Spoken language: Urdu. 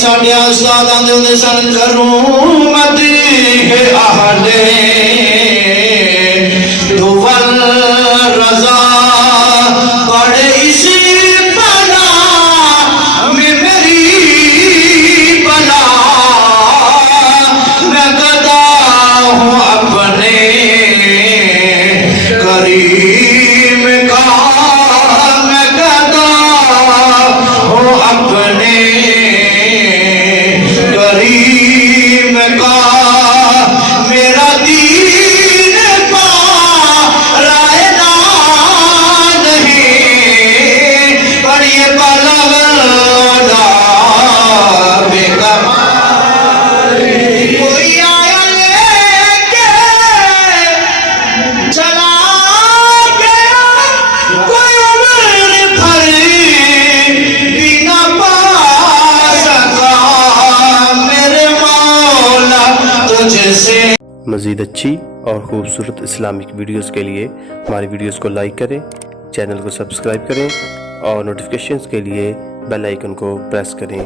ساڈے استاد آندے ہوندے سن کروں مدیح اہل دول رضا پڑے اسی بلا میں میری بلا میں گدا ہوں اپنے کریم کا میں گدا ہوں اپنے کریم کا میرا دین پا رائے نہیں پڑھیے پلولا بے کمال کوئی آیا لے کے چلا گیا کوئی عمر بھر بھی نہ پا سکا میرے مولا تجھ سے. مزید اچھی اور خوبصورت اسلامک ویڈیوز کے لیے ہماری ویڈیوز کو لائک کریں، چینل کو سبسکرائب کریں اور نوٹیفیکیشنز کے لیے بیل آئیکن کو پریس کریں.